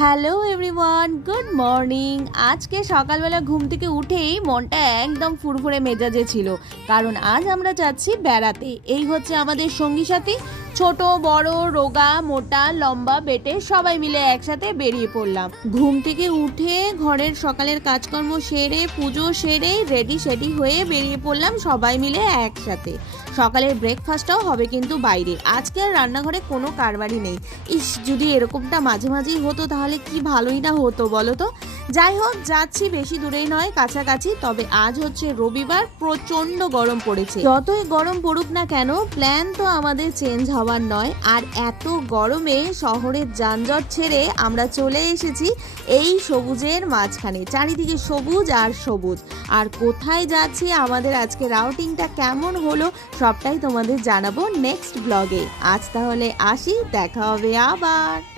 Hello everyone, good morning. আজকে সকালবেলা ঘুম থেকে উঠেই মনটা একদম ফুরফুরে মেজাজে ছিল, কারণ আজ আমরা যাচ্ছি বেড়াতে। এই হচ্ছে আমাদের সঙ্গী সাথী, ছোট বড় রোগা মোটা লম্বা বেটে সবাই মিলে একসাথে বেরিয়ে পড়লাম। ঘুম থেকে উঠে ঘরের সকালের কাজকর্ম সেরে পুজো সেরে রেডি সেডি হয়ে বেরিয়ে পড়লাম সবাই মিলে একসাথে। সকালের ব্রেকফাস্টটাও হবে কিন্তু বাইরে, আজকে আর রান্নাঘরে কোনো কারবারই নেই। ইস, যদি এরকমটা মাঝে মাঝেই হতো তাহলে কি ভালোই না হতো বলো তো। যাই হোক, যাচ্ছি বেশি দূরেই নয়, কাছাকাছি। তবে আজ হচ্ছে রবিবার, প্রচন্ড গরম পড়েছে। যতই গরম পড়ুক না কেন, প্ল্যান তো আমাদের চেঞ্জ হওয়ার নয়। আর এত গরমে শহরের যানজট ছেড়ে আমরা চলে এসেছি এই সবুজের মাঝখানে। চারিদিকে সবুজ আর সবুজ। আর কোথায় যাচ্ছি, আমাদের আজকে রাউটিংটা কেমন হলো, সবটাই তোমাদের জানাবো নেক্সট ব্লগে। আজ তাহলে আসি, দেখা হবে আবার।